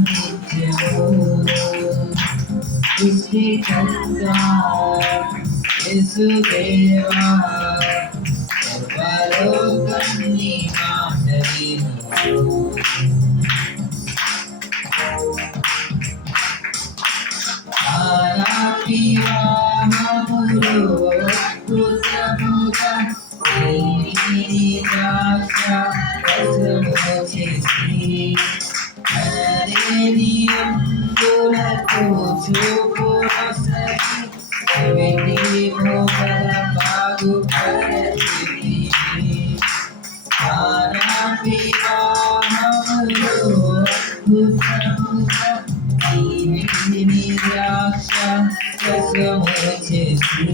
నిత్యము సృష్టికర్త యేసుదేవా సర్వలోకం నీ మాట విను వివాహములో అద్భుతముగా ద్రాక్ష రసము చేసి అరేనియందులకు చూపు రసగి కవిటి మోగల బాగుపరచితి వివాహములో అద్భుతముగా ద్రాక్ష రసము చేసి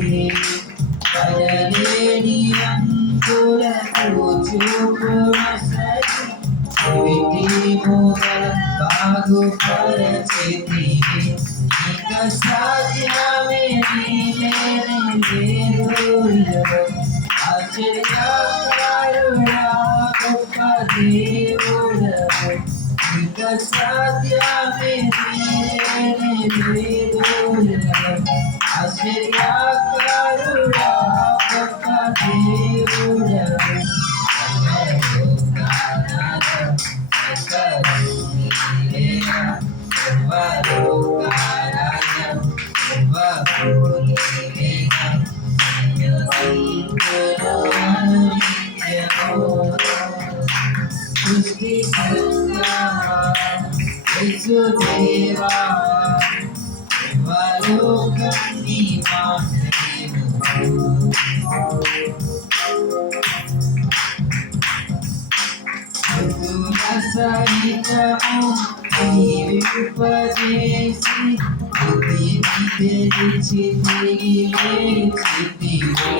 పరలేని అంకులకు చూపు రసగి కవిటి మోగల బాగుపరచితి ఇక సాధ్యమే ఆశ్చర్యకారుడా గొప్ప దేవుడవు ఇక సాధ్యమే ఆశ్చర్యకారుడా గొప్ప దేవుడవు యేసుదేవా సర్వలోకం నీ మాట విను సహితము జీవింపజేసి బుద్ధిని తెలిసి తిరిగి లేచితివి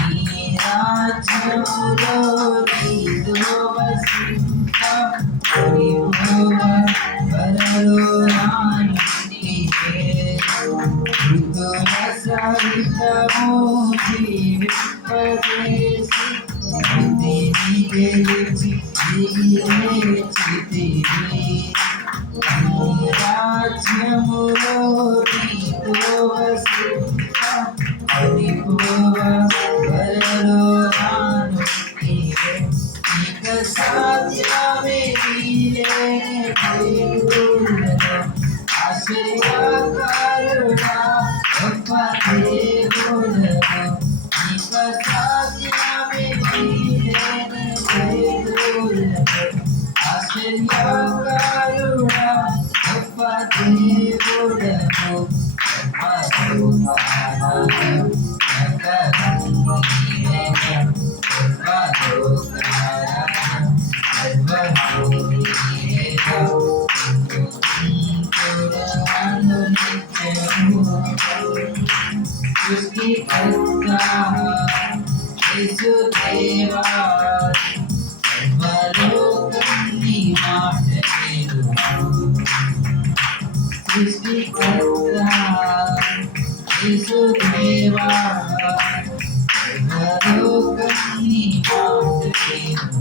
నీ రాజ్యములో నీతో వసింప పరిభవ వరలో రానిటివే మృతుల సహితము జీవింపజేసి బుద్ధిని తెలిసి రాజ్యములో నీతో వసింప పరిభవ వరలో రానిటివే ఇక సాధ్యమే ఆశ్చర్యకారుడా గొప్ప దేవుడవు ఇక సాధ్యమే ఆశ్చర్యకారుడా గొప్ప దేవుడవు సృష్టికర్త యేసుదేవా సర్వలోకం నీ మాట విను సృష్టికర్త యేసుదేవా సర్వలోకం నీ మాట విను